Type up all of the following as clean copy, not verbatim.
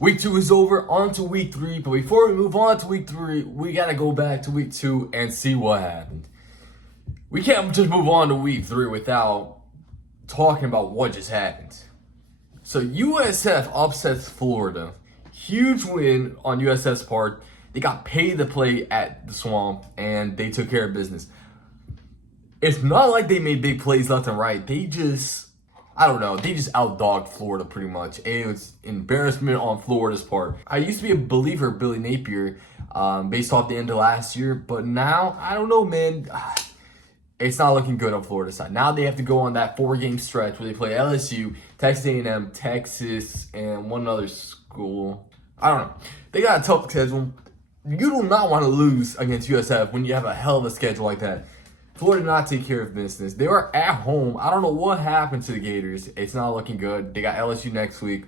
Week 2 is over, on to week 3. But before we move on to week 3, we got to go back to week 2 and see what happened. We can't just move on to week 3 without talking about what just happened. So USF upsets Florida. Huge win on USF's part. They got paid to play at the Swamp, and they took care of business. It's not like they made big plays left and right. They just outdogged Florida pretty much. It was embarrassment on Florida's part. I used to be a believer of Billy Napier based off the end of last year, but now, I don't know, man. It's not looking good on Florida's side. Now they have to go on that 4-game stretch where they play LSU, Texas A&M, Texas, and one other school. I don't know. They got a tough schedule. You do not want to lose against USF when you have a hell of a schedule like that. Florida did not take care of business. They were at home. I don't know what happened to the Gators. It's not looking good. They got LSU next week.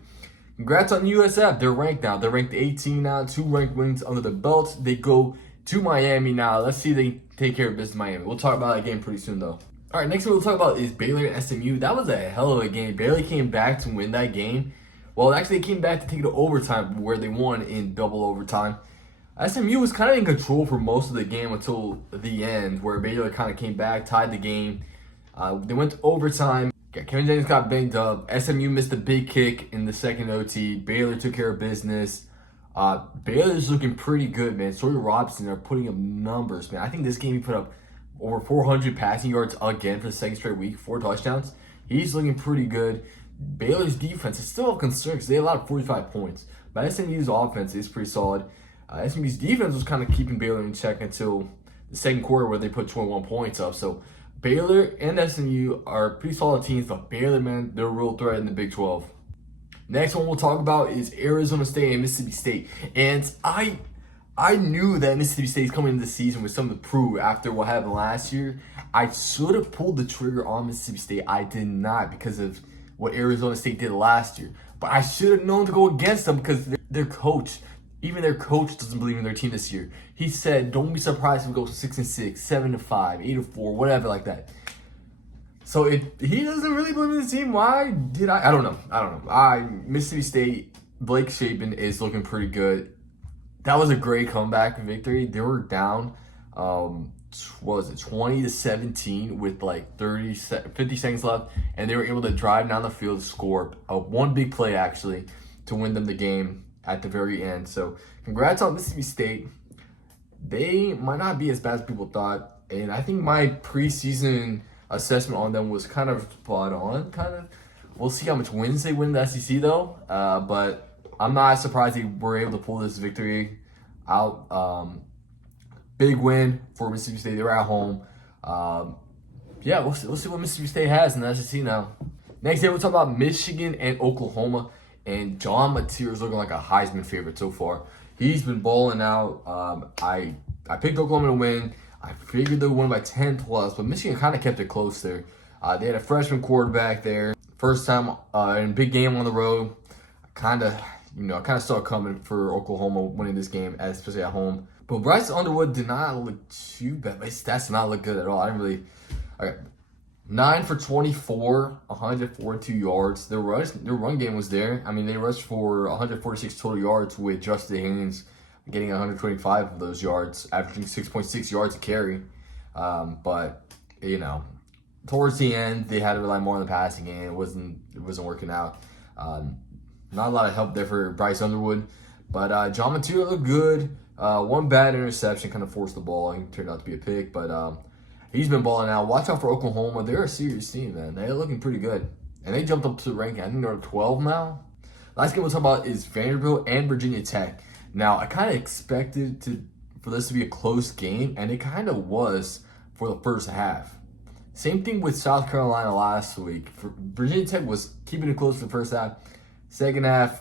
Congrats on USF. They're ranked now. They're ranked 18 now. 2 ranked wins under the belt. They go to Miami now. Let's see if they take care of business in Miami. We'll talk about that game pretty soon, though. All right, next one we'll talk about is Baylor and SMU. That was a hell of a game. Baylor came back to win that game. Well, actually, they came back to take it to overtime where they won in double overtime. SMU was kind of in control for most of the game until the end, where Baylor kind of came back, tied the game. They went to overtime. Kevin Jennings got banged up. SMU missed a big kick in the second OT. Baylor took care of business. Baylor's looking pretty good, man. Sawyer Robinson are putting up numbers, man. I think this game he put up over 400 passing yards again for the second straight week, 4 touchdowns. He's looking pretty good. Baylor's defense is still a concern because they allowed 45 points. But SMU's offense is pretty solid. SMU's defense was kind of keeping Baylor in check until the second quarter where they put 21 points up. So Baylor and SMU are pretty solid teams, but Baylor, man, they're a real threat in the Big 12. Next one we'll talk about is Arizona State and Mississippi State. And I knew that Mississippi State's coming into the season with something to prove after what happened last year. I should have pulled the trigger on Mississippi State. I did not because of what Arizona State did last year. But I should have known to go against them because their coach, even their coach doesn't believe in their team this year. He said, don't be surprised if we go 6-6, 7-5, 8-4, whatever like that. So he doesn't really believe in the team. Why did I don't know. Mississippi State, Blake Shapen is looking pretty good. That was a great comeback victory. They were down, 20-17 with like 50 seconds left, and they were able to drive down the field to score one big play actually to win them the game at the very end. So congrats on Mississippi State. They might not be as bad as people thought, and I think my preseason assessment on them was kind of spot on. We'll see how much wins they win in the SEC though, but I'm not surprised they were able to pull this victory out. Big win for Mississippi State. They're at home. We'll see what Mississippi State has in the SEC now. Next day we'll talk about Michigan and Oklahoma. And John Mateer is looking like a Heisman favorite so far. He's been balling out. I picked Oklahoma to win. I figured they would win by 10 plus, but Michigan kind of kept it close there. They had a freshman quarterback there. First time in a big game on the road. I kind of saw it coming for Oklahoma winning this game, especially at home. But Bryce Underwood did not look too bad. My stats did not look good at all. Okay. 9 for 24, 142 yards. Their run game was there. I mean, they rushed for 146 total yards with Justin Haynes getting 125 of those yards, averaging 6.6 yards a carry. But towards the end, they had to rely more on the passing game. It wasn't working out. Not a lot of help there for Bryce Underwood. But John Mateer looked good. One bad interception kind of forced the ball. It turned out to be a pick, but he's been balling out. Watch out for Oklahoma. They're a serious team, man. They're looking pretty good. And they jumped up to the ranking. I think they're 12 now. Last game we'll talk about is Vanderbilt and Virginia Tech. Now, I kind of expected for this to be a close game, and it kind of was for the first half. Same thing with South Carolina last week. Virginia Tech was keeping it close for the first half. Second half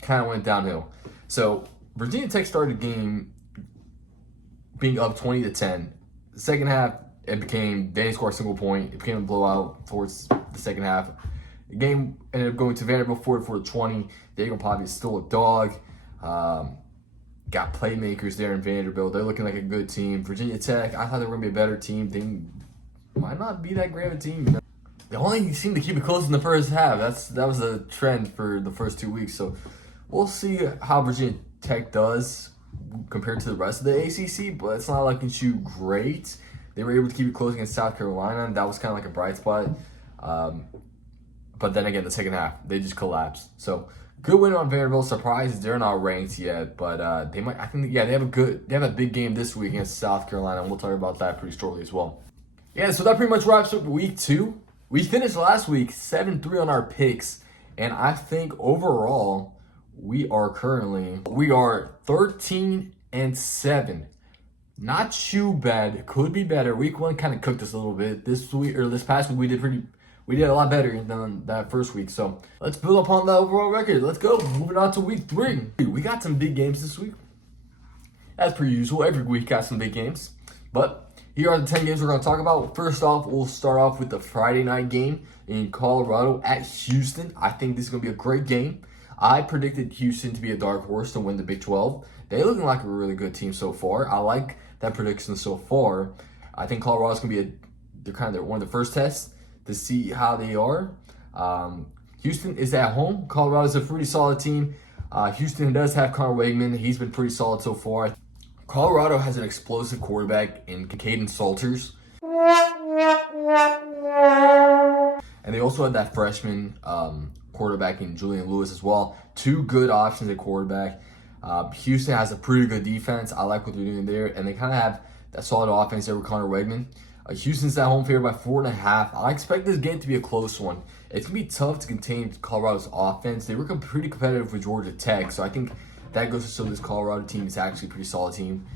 kind of went downhill. So Virginia Tech started the game being up 20-10. The second half, it became, they didn't score a single point. It became a blowout towards the second half. The game ended up going to Vanderbilt 44-20. Diego Pavi is still a dog. Got playmakers there in Vanderbilt. They're looking like a good team. Virginia Tech, I thought they were going to be a better team. They might not be that great of a team. They only seemed to keep it close in the first half. That was a trend for the first 2 weeks. So We'll see how Virginia Tech does compared to the rest of the ACC, but it's not looking too great. They were able to keep it close against South Carolina, and that was kind of like a bright spot. But then again, the second half, they just collapsed. So good win on Vanderbilt. Surprised they're not ranked yet, but they might. I think they have a big game this week against South Carolina, and we'll talk about that pretty shortly as well. Yeah, so that pretty much wraps up week 2. We finished last week 7-3 on our picks, and I think overall we are 13-7. Not too bad. Could be better. Week 1 kind of cooked us a little bit. This past week we did a lot better than that first week. So let's build upon that overall record. Let's go. Moving on to week 3. We got some big games this week. As per usual, every week got some big games. But here are the 10 games we're going to talk about. First off, we'll start off with the Friday night game in Colorado at Houston. I think this is going to be a great game. I predicted Houston to be a dark horse to win the Big 12. They're looking like a really good team so far. I like that prediction so far. I think Colorado's going to be one of the first tests to see how they are. Houston is at home. Colorado's a pretty solid team. Houston does have Connor Wegman. He's been pretty solid so far. Colorado has an explosive quarterback in Caden Salters. And they also have that freshman quarterback in Julian Lewis as well. 2 good options at quarterback. Houston has a pretty good defense. I like what they're doing there. And they kind of have that solid offense there with Connor Wegman. Houston's at home favorite by 4.5. I expect this game to be a close one. It's going to be tough to contain Colorado's offense. They were pretty competitive with Georgia Tech. So I think that goes to show this Colorado team is actually a pretty solid team.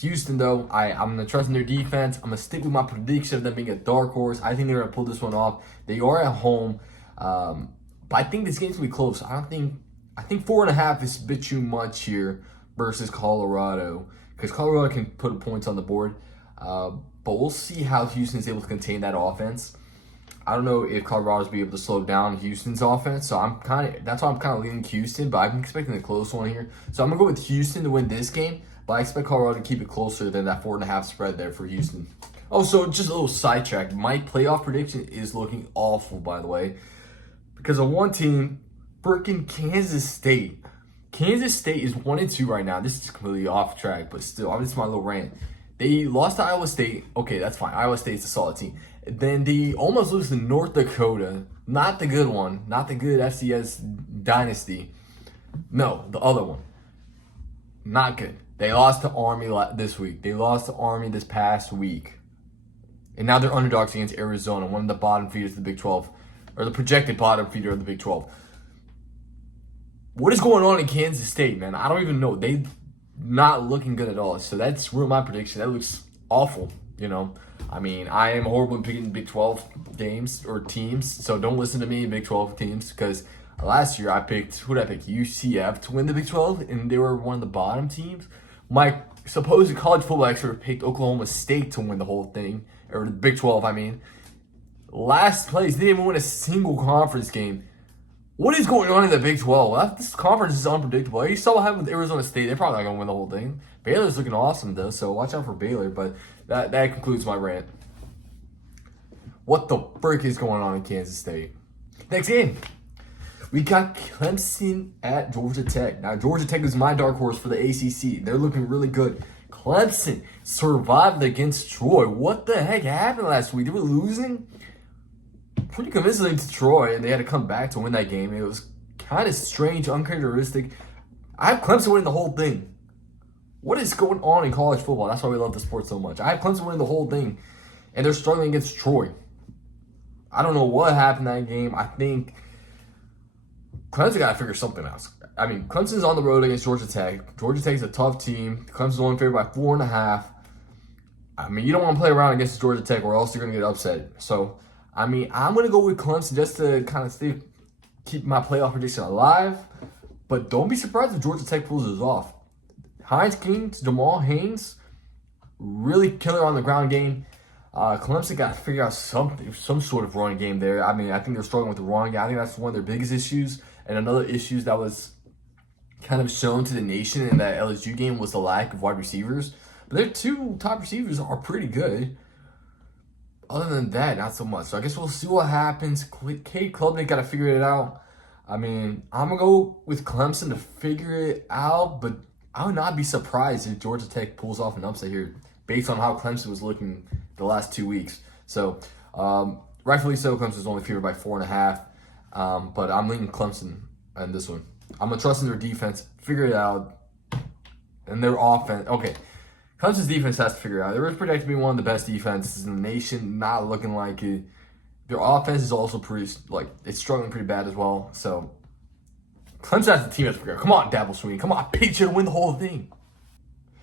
Houston, though, I'm going to trust in their defense. I'm going to stick with my prediction of them being a dark horse. I think they're going to pull this one off. They are at home. But I think this game's going to be close. I think 4.5 is a bit too much here versus Colorado. Because Colorado can put points on the board. But we'll see how Houston is able to contain that offense. I don't know if Colorado's be able to slow down Houston's offense, so that's why I'm kind of leaning Houston, but I'm expecting a close one here. So I'm gonna go with Houston to win this game, but I expect Colorado to keep it closer than that 4.5 spread there for Houston. Also, just a little sidetrack. My playoff prediction is looking awful, by the way, because of one team, freaking Kansas State. Kansas State is 1-2 right now. This is completely off track, but still, this is my little rant. They lost to Iowa State. Okay, that's fine. Iowa State's a solid team. Then they almost lose to North Dakota. Not the good one. Not the good FCS dynasty. No, the other one. Not good. They lost to Army this week. They lost to Army this past week. And now they're underdogs against Arizona, one of the bottom feeders of the Big 12. Or the projected bottom feeder of the Big 12. What is going on in Kansas State, man? I don't even know. They not looking good at all. So that's real my prediction. That looks awful, you know. I mean, I am horrible in picking Big 12 games or teams, so don't listen to me in Big 12 teams, because last year who did I pick? UCF to win the Big 12, and they were one of the bottom teams. My supposed college football expert picked Oklahoma State to win the whole thing, or the Big 12, I mean. Last place, they didn't even win a single conference game. What is going on in the Big 12? This conference is unpredictable. You saw what happened with Arizona State. They're probably not going to win the whole thing. Baylor's looking awesome, though, so watch out for Baylor. But that concludes my rant. What the frick is going on in Kansas State? Next game. We got Clemson at Georgia Tech. Now, Georgia Tech is my dark horse for the ACC. They're looking really good. Clemson survived against Troy. What the heck happened last week? They were losing pretty convincingly to Troy, and they had to come back to win that game. It was kind of strange, uncharacteristic. I have Clemson winning the whole thing. What is going on in college football? That's why we love the sport so much. I have Clemson winning the whole thing, and they're struggling against Troy. I don't know what happened in that game. I think Clemson got to figure something out. I mean, Clemson's on the road against Georgia Tech. Georgia Tech's a tough team. Clemson's only favored by 4.5. I mean, you don't want to play around against Georgia Tech or else you're going to get upset. So, I mean, I'm going to go with Clemson just to kind of keep my playoff prediction alive. But don't be surprised if Georgia Tech pulls this off. Hines King, Jamal Haynes, really killer on the ground game. Clemson got to figure out some sort of running game there. I mean, I think they're struggling with the running game. I think that's one of their biggest issues. And another issue that was kind of shown to the nation in that LSU game was the lack of wide receivers. But their two top receivers are pretty good. Other than that, not so much. So I guess we'll see what happens. Cade Klubnik got to figure it out. I mean, I'm going to go with Clemson to figure it out, but I would not be surprised if Georgia Tech pulls off an upset here based on how Clemson was looking the last 2 weeks. So, rightfully so, Clemson's only favored by 4.5, but I'm leaning Clemson in this one. I'm going to trust in their defense, figure it out, and their offense. Okay, Clemson's defense has to figure it out. They were projected to be one of the best defenses in the nation, not looking like it. Their offense is also pretty, it's struggling pretty bad as well. So, Clemson has the team that's figured out. Come on, Dabble Sweeney. Come on, Patriot to win the whole thing.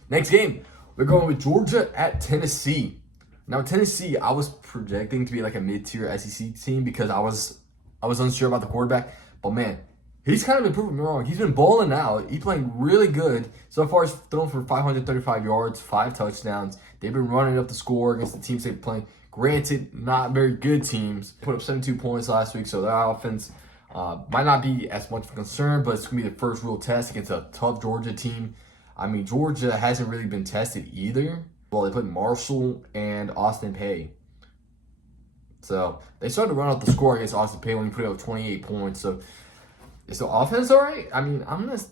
Next game, we're going with Georgia at Tennessee. Now, Tennessee, I was projecting to be like a mid-tier SEC team because I was unsure about the quarterback. But man, he's kind of been proving me wrong. He's been balling out. He's playing really good. So far, he's thrown for 535 yards, 5 touchdowns. They've been running up the score against the teams they've playing. Granted, not very good teams. Put up 72 points last week, so their offense might not be as much of a concern, but it's going to be the first real test against a tough Georgia team. I mean, Georgia hasn't really been tested either. Well, they played Marshall and Austin Peay. So they started to run out the score against Austin Peay when he put up 28 points. So is the offense all right? I mean, I'm going to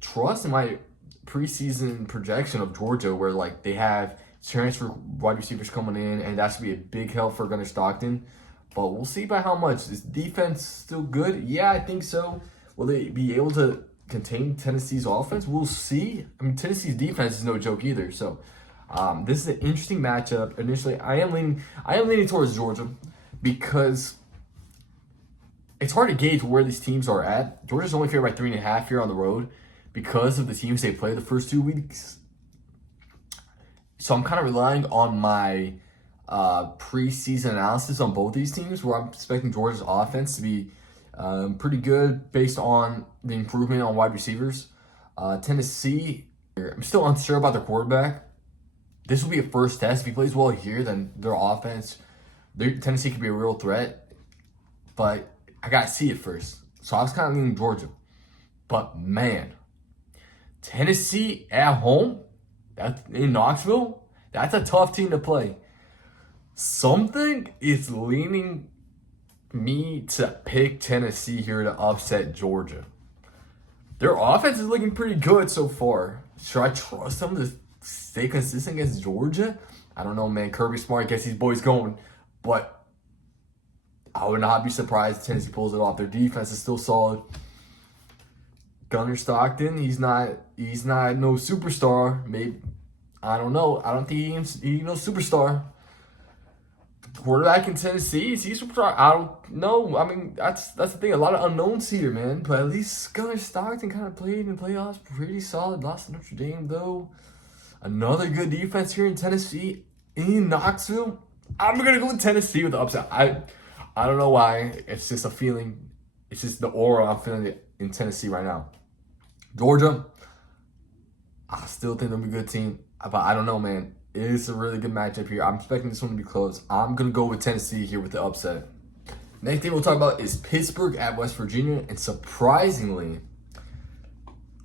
trust in my preseason projection of Georgia where, they have transfer wide receivers coming in, and that should be a big help for Gunnar Stockton. But we'll see by how much. Is defense still good? Yeah, I think so. Will they be able to contain Tennessee's offense? We'll see. I mean, Tennessee's defense is no joke either. So this is an interesting matchup. Initially, I am leaning towards Georgia because it's hard to gauge where these teams are at. Georgia's only favored by 3.5 here on the road because of the teams they play the first 2 weeks. So I'm kind of relying on my preseason analysis on both these teams, where I'm expecting Georgia's offense to be pretty good based on the improvement on wide receivers. Tennessee, I'm still unsure about their quarterback. This will be a first test. If he plays well here, then their offense, Tennessee could be a real threat. But I got to see it first. So I was kind of leaning Georgia. But man, Tennessee at home, that's in Knoxville, that's a tough team to play. Something is leaning me to pick Tennessee here to upset Georgia. Their offense is looking pretty good so far. Should I trust them to stay consistent against Georgia? I don't know, man. Kirby Smart gets these boys going. But I would not be surprised if Tennessee pulls it off. Their defense is still solid. Gunnar Stockton, he's not no superstar. Maybe, I don't know. I don't think he's no superstar. Quarterback in Tennessee, is he superstar? I don't know. I mean, that's the thing. A lot of unknowns here, man. But at least Gunnar Stockton kind of played in playoffs pretty solid. Lost to Notre Dame, though. Another good defense here in Tennessee. In Knoxville, I'm going to go with Tennessee with the upset. I don't know why. It's just a feeling. It's just the aura I'm feeling in Tennessee right now. Georgia, I still think they'll be a good team. But I don't know, man. It's a really good matchup here. I'm expecting this one to be close. I'm going to go with Tennessee here with the upset. Next thing we'll talk about is Pittsburgh at West Virginia. And surprisingly,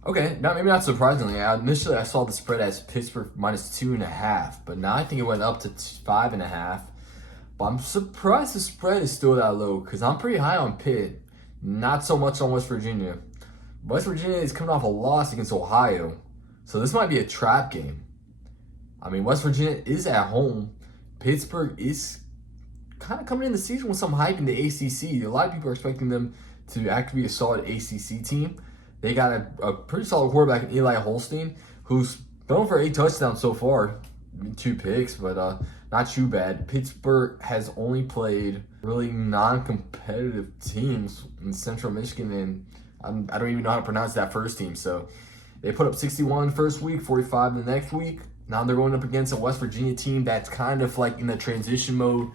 maybe not surprisingly. Initially, I saw the spread as Pittsburgh minus 2.5. But now I think it went up to 5.5. But I'm surprised the spread is still that low because I'm pretty high on Pitt. Not so much on West Virginia. West Virginia is coming off a loss against Ohio. So this might be a trap game. I mean, West Virginia is at home. Pittsburgh is kind of coming in the season with some hype in the ACC. A lot of people are expecting them to actually be a solid ACC team. They got a pretty solid quarterback in Eli Holstein, who's thrown for 8 touchdowns so far. 2 picks, but not too bad. Pittsburgh has only played really non-competitive teams in Central Michigan, and I don't even know how to pronounce that first team. So they put up 61 first week, 45 the next week. Now they're going up against a West Virginia team that's kind of like in the transition mode.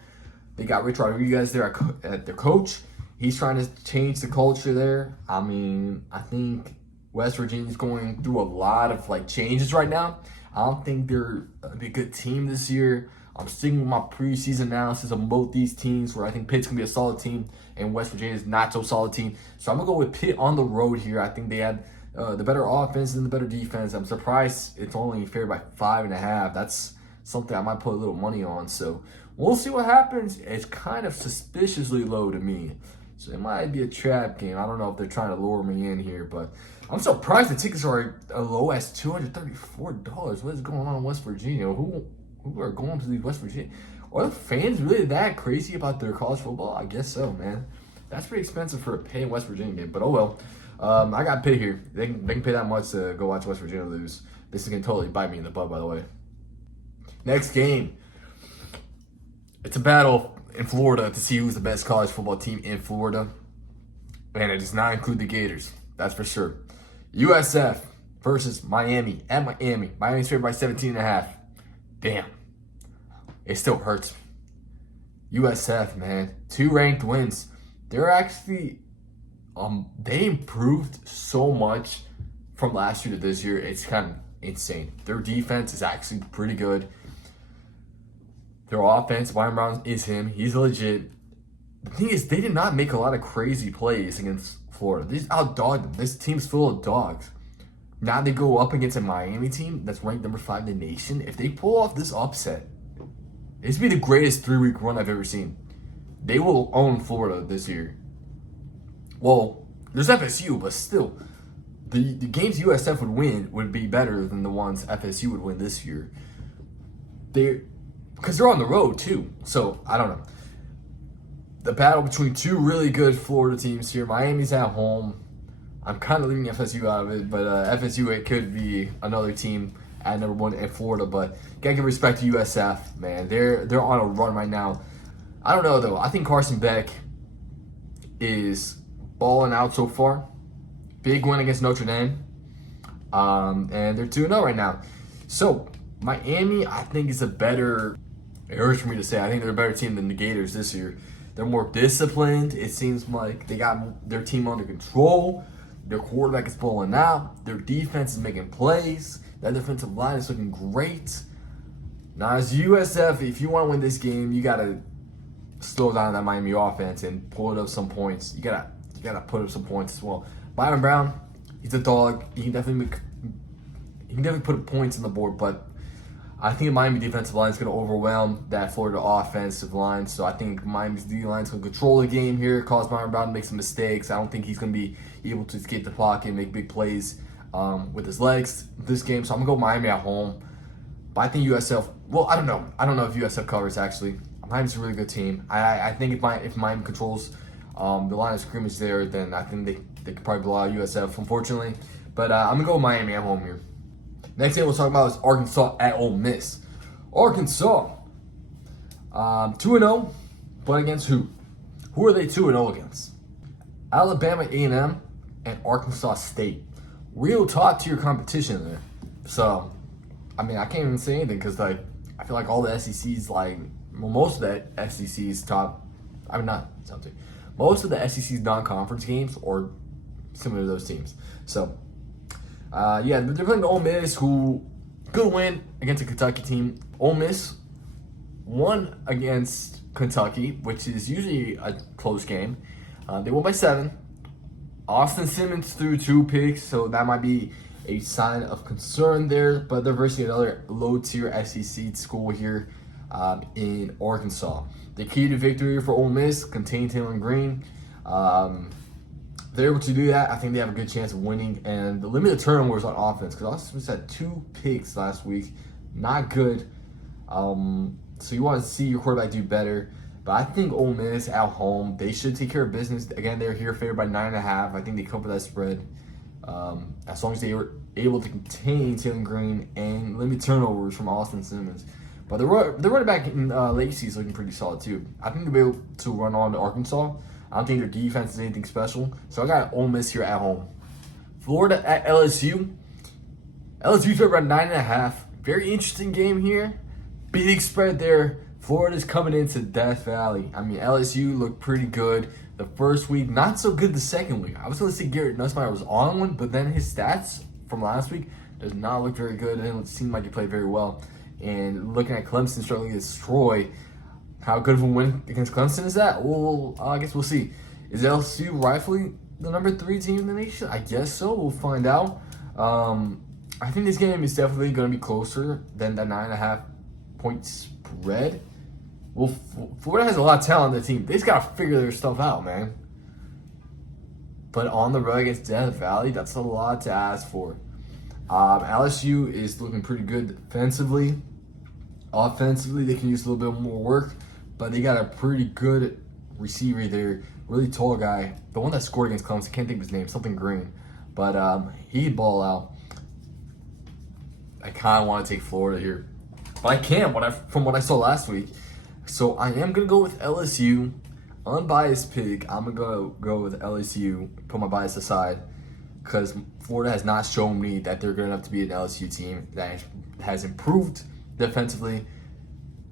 They got Rich Rodriguez there at their coach. He's trying to change the culture there. I mean, I think West Virginia's going through a lot of changes right now. I don't think they're a good team this year. I'm sticking with my preseason analysis of both these teams, where I think Pitt's going to be a solid team and West Virginia is not so solid team. So I'm going to go with Pitt on the road here. I think they had the better offense and the better defense. I'm surprised it's only favored by 5.5. That's something I might put a little money on. So we'll see what happens. It's kind of suspiciously low to me. So it might be a trap game. I don't know if they're trying to lure me in here, but I'm surprised the tickets are as low as $234. What is going on in West Virginia? Who are going to these West Virginia? Are the fans really that crazy about their college football? I guess so, man. That's pretty expensive for a pay in West Virginia game, but oh well. I got paid here. They can pay that much to go watch West Virginia lose. This is going to totally bite me in the butt, by the way. Next game. It's a battle in Florida to see who's the best college football team in Florida. And it does not include the Gators. That's for sure. USF versus Miami at Miami. Miami's favored by 17.5. Damn. It still hurts me. USF, man. 2 ranked wins. They're actually, they improved so much from last year to this year. It's kind of insane. Their defense is actually pretty good. Their offense, Byron Brown is him. He's legit. The thing is, they did not make a lot of crazy plays against Florida. They just outdogged them. This team's full of dogs. Now they go up against a Miami team that's ranked number 5 in the nation. If they pull off this upset, this would be the greatest 3-week run I've ever seen. They will own Florida this year. Well, there's FSU, but still, the games USF would win would be better than the ones FSU would win this year. Because they're on the road too. So I don't know. The battle between 2 really good Florida teams here. Miami's at home. I'm kind of leaving FSU out of it, but FSU, it could be another team at number 1 in Florida. But gotta give respect to USF, man. They're on a run right now. I don't know though. I think Carson Beck is balling out so far. Big win against Notre Dame, and they're 2-0 right now. So Miami, I think, is a better. It hurts for me to say. I think they're a better team than the Gators this year. They're more disciplined. It seems like they got their team under control. Their quarterback is balling out. Their defense is making plays. That defensive line is looking great. Now, as USF, if you want to win this game, you got to slow down that Miami offense and pull it up some points. You gotta put up some points as well. Byron Brown, he's a dog. He can definitely put up points on the board, but I think the Miami defensive line is going to overwhelm that Florida offensive line. So I think Miami's D-line is going to control the game here, cause Byron Brown to make some mistakes. I don't think he's going to be able to escape the pocket and make big plays with his legs this game. So I'm going to go Miami at home. But I think USF, well, I don't know. I don't know if USF covers, actually. Miami's a really good team. I think if Miami controls the line of scrimmage there, then I think they could probably blow out USF, unfortunately. But I'm going to go Miami at home here. Next game we'll talk about is Arkansas at Ole Miss. Arkansas, 2-0, but against who? Who are they 2-0 against? Alabama A&M and Arkansas State. Real top-tier competition there. So, I mean, I can't even say anything because, I feel like all the SEC's, most of the SEC's top, not top tier. Most of the SEC's non-conference games are similar to those teams. So, they're playing Ole Miss, who good win against a Kentucky team. Ole Miss won against Kentucky, which is usually a close game. They won by 7. Austin Simmons threw 2 picks, so that might be a sign of concern there. But they're versus another low-tier SEC school here in Arkansas. The key to victory for Ole Miss, contain Taylor Green. They're able to do that. I think they have a good chance of winning. And the limited turnovers on offense, because Austin Smith had 2 picks last week. Not good. So you want to see your quarterback do better. But I think Ole Miss at home, they should take care of business. Again, they're here favored by 9.5. I think they cover that spread. As long as they were able to contain Taylor Green and limit turnovers from Austin Simmons. But the running back in Lacey is looking pretty solid too. I think they'll be able to run on to Arkansas. I don't think their defense is anything special. So I got Ole Miss here at home. Florida at LSU. LSU's favored by 9.5. Very interesting game here. Big spread there. Florida's coming into Death Valley. I mean, LSU looked pretty good the first week. Not so good the second week. I was going to say Garrett Nussmeier was on one, but then his stats from last week does not look very good. It didn't seem like he played very well. And looking at Clemson struggling against Troy, how good of a win against Clemson is that? Well, I guess we'll see. Is LSU rightfully the number 3 team in the nation? I guess so. We'll find out. I think this game is definitely going to be closer than the 9.5 point spread. Well, Florida has a lot of talent on the team. They just got to figure their stuff out, man. But on the road against Death Valley, that's a lot to ask for. LSU is looking pretty good defensively. Offensively, they can use a little bit more work, but they got a pretty good receiver there, really tall guy. The one that scored against Clemson, I can't think of his name, something Green. But he'd ball out. I kind of want to take Florida here. But I can't from what I saw last week. So I am going to go with LSU. Unbiased pick. I'm going to go with LSU. Put my bias aside. Because Florida has not shown me that they're good enough to be an LSU team that has improved defensively.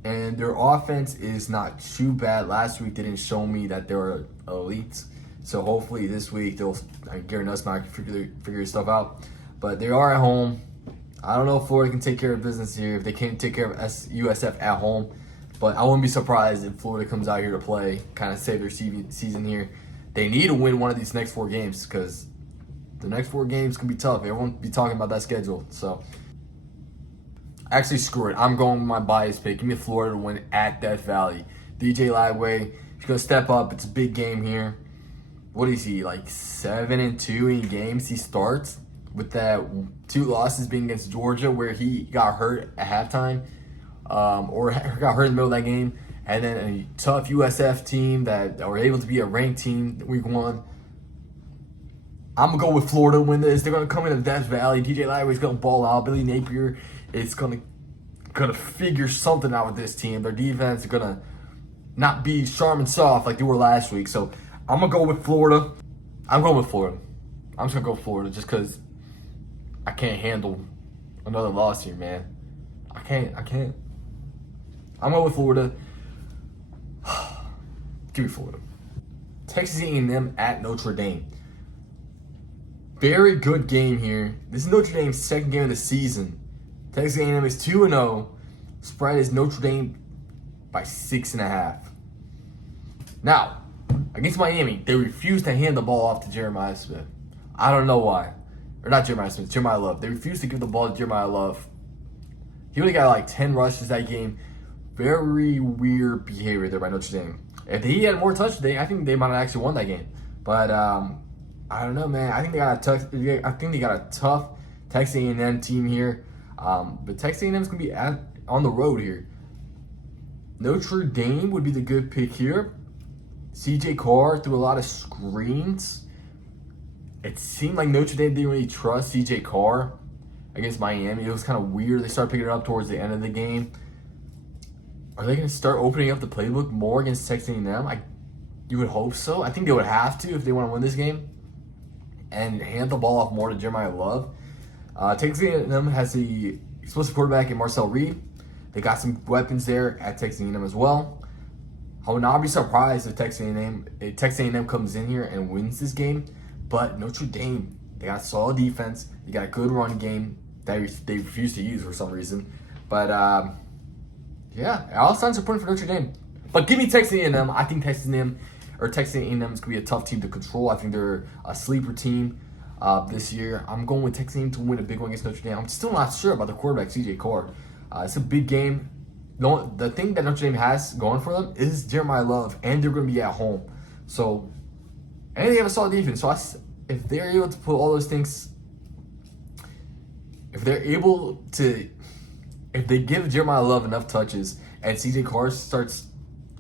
And their offense is not too bad. Last week they didn't show me that they were elite. So hopefully this week they'll Gary Nussmeier can figure stuff out. But they are at home. I don't know if Florida can take care of business here, if they can't take care of USF at home. But I wouldn't be surprised if Florida comes out here to play, kind of save their season here. They need to win one of these next 4 games because the next 4 games can be tough. Everyone will be talking about that schedule. So, actually, screw it. I'm going with my bias pick. Give me Florida to win at Death Valley. DJ Lagway, he's going to step up. It's a big game here. What is he, like 7-2 in games he starts? With that 2 losses being against Georgia where he got hurt at halftime or got hurt in the middle of that game. And then a tough USF team that were able to be a ranked team week 1. I'm going to go with Florida to win this. They're going to come into Death Valley. DJ Lagway's going to ball out. Billy Napier is going to figure something out with this team. Their defense is going to not be sharp and soft like they were last week. So I'm going to go with Florida. I'm going with Florida. I'm just going to go with Florida just because I can't handle another loss here, man. I can't. I'm going with Florida. Give me Florida. Texas A&M at Notre Dame. Very good game here. This is Notre Dame's second game of the season. Texas A&M is 2-0. Spread is Notre Dame by 6.5. Now, against Miami, they refused to hand the ball off to Jeremiah Smith. I don't know why. Or not Jeremiah Smith, Jeremiah Love. They refused to give the ball to Jeremiah Love. He only got like 10 rushes that game. Very weird behavior there by Notre Dame. If he had more touch today, I think they might have actually won that game. But I don't know, man. I think they got a tough Texas A&M team here. But Texas A&M is gonna be on the road here. Notre Dame would be the good pick here. CJ Carr threw a lot of screens. It seemed like Notre Dame didn't really trust CJ Carr against Miami. It was kind of weird. They started picking it up towards the end of the game. Are they going to start opening up the playbook more against Texas A&M? You would hope so. I think they would have to if they want to win this game and hand the ball off more to Jeremiah Love. Texas A&M has the explosive quarterback in Marcel Reed. They got some weapons there at Texas A&M as well. I would not be surprised if Texas A&M comes in here and wins this game. But Notre Dame, they got a solid defense. They got a good run game that they refuse to use for some reason. But, yeah, all signs are pointing for Notre Dame. But give me Texas A&M. I think Texas A&M is going to be a tough team to control. I think they're a sleeper team this year. I'm going with Texas A&M to win a big one against Notre Dame. I'm still not sure about the quarterback, CJ Carr. It's a big game. The thing that Notre Dame has going for them is Jeremiah Love, and they're going to be at home. And they have a solid defense. So if they're able to put all those things, if they give Jeremiah Love enough touches and CJ Carr starts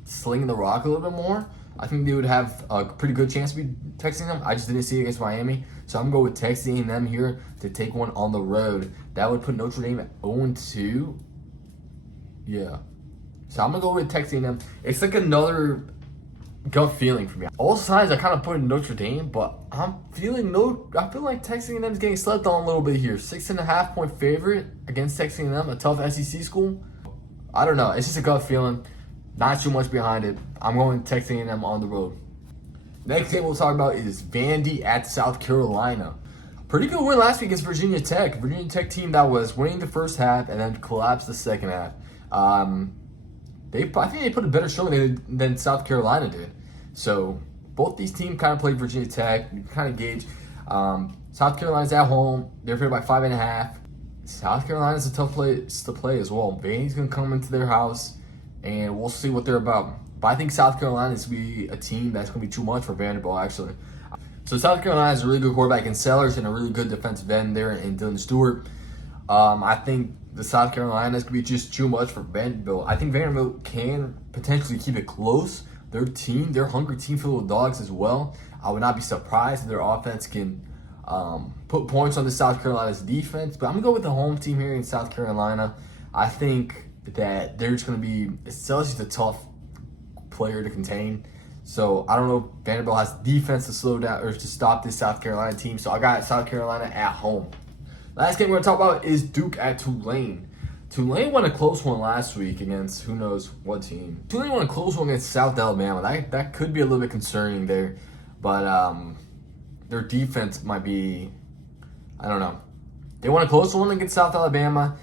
slinging the rock a little bit more, I think they would have a pretty good chance to be Texas A&M. I just didn't see it against Miami. So I'm going to go with Texas A&M here to take one on the road. That would put Notre Dame at 0-2. Yeah. So I'm going to go with Texas A&M. It's like another gut feeling for me. All signs I kind of put in Notre Dame, but I feel like Texas A&M is getting slept on a little bit here. 6.5 point favorite against Texas A&M, a tough SEC school. I don't know. It's just a gut feeling. Not too much behind it. I'm going Texas A&M on the road. Next game we'll talk about is Vandy at South Carolina. Pretty good win last week against Virginia Tech. Virginia Tech team that was winning the first half and then collapsed the second half. I think they put a better showing than South Carolina did. So both these teams kind of played Virginia Tech. You kind of gauge. South Carolina's at home. They're favored by 5.5. South Carolina's a tough place to play as well. Vandy's going to come into their house, and we'll see what they're about. But I think South Carolina is going to be a team that's going to be too much for Vanderbilt, actually. So South Carolina has a really good quarterback in Sellers and a really good defensive end there in Dylan Stewart. I think the South Carolinas could be just too much for Vanderbilt. I think Vanderbilt can potentially keep it close. They're a hungry team full of dogs as well. I would not be surprised if their offense can put points on the South Carolina's defense. But I'm going to go with the home team here in South Carolina. I think that they're just going to be – Celsius is a tough player to contain. So I don't know if Vanderbilt has defense to slow down or to stop this South Carolina team. So I got South Carolina at home. Last game we're going to talk about is Duke at Tulane. Tulane won a close one last week against who knows what team. Tulane won a close one against South Alabama. That could be a little bit concerning there. But their defense might be, I don't know. They won a close one against South Alabama.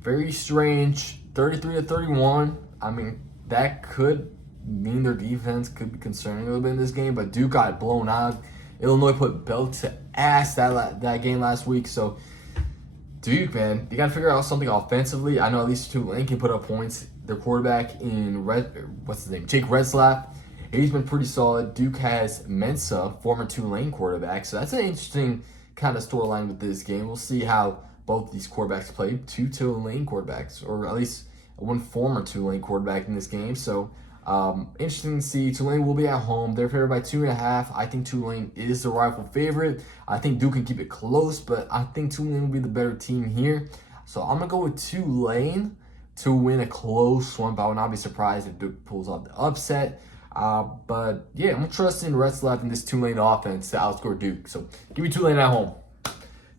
Very strange. 33-31. I mean, that could mean their defense could be concerning a little bit in this game. But Duke got blown out. Illinois put belt to ass that game last week. So Duke, man, you got to figure out something offensively. I know at least Tulane can put up points. Their quarterback in Jake Retzlaff, he's been pretty solid. Duke has Mensa, former Tulane quarterback. So that's an interesting kind of storyline with this game. We'll see how both these quarterbacks play. Two Tulane quarterbacks, or at least one former Tulane quarterback in this game. So interesting to see. Tulane will be at home. They're favored by 2.5. I think Tulane is the rival favorite. I think Duke can keep it close, but I think Tulane will be the better team here. So I'm going to go with Tulane to win a close one, but I would not be surprised if Duke pulls off the upset. But yeah, I'm trusting Retzlaff in this Tulane offense to outscore Duke. So give me Tulane at home.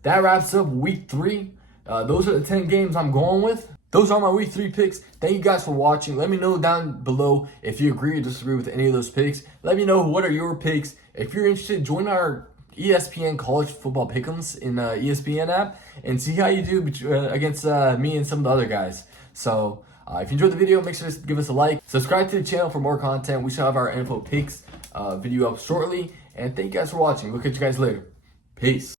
That wraps up week 3. Those are the 10 games I'm going with. Those are my week 3 picks. Thank you guys for watching. Let me know down below if you agree or disagree with any of those picks. Let me know what are your picks. If you're interested, join our ESPN college football pick'ems in the ESPN app and see how you do against me and some of the other guys. So if you enjoyed the video, make sure to give us a like. Subscribe to the channel for more content. We shall have our info picks video up shortly. And thank you guys for watching. We'll catch you guys later. Peace.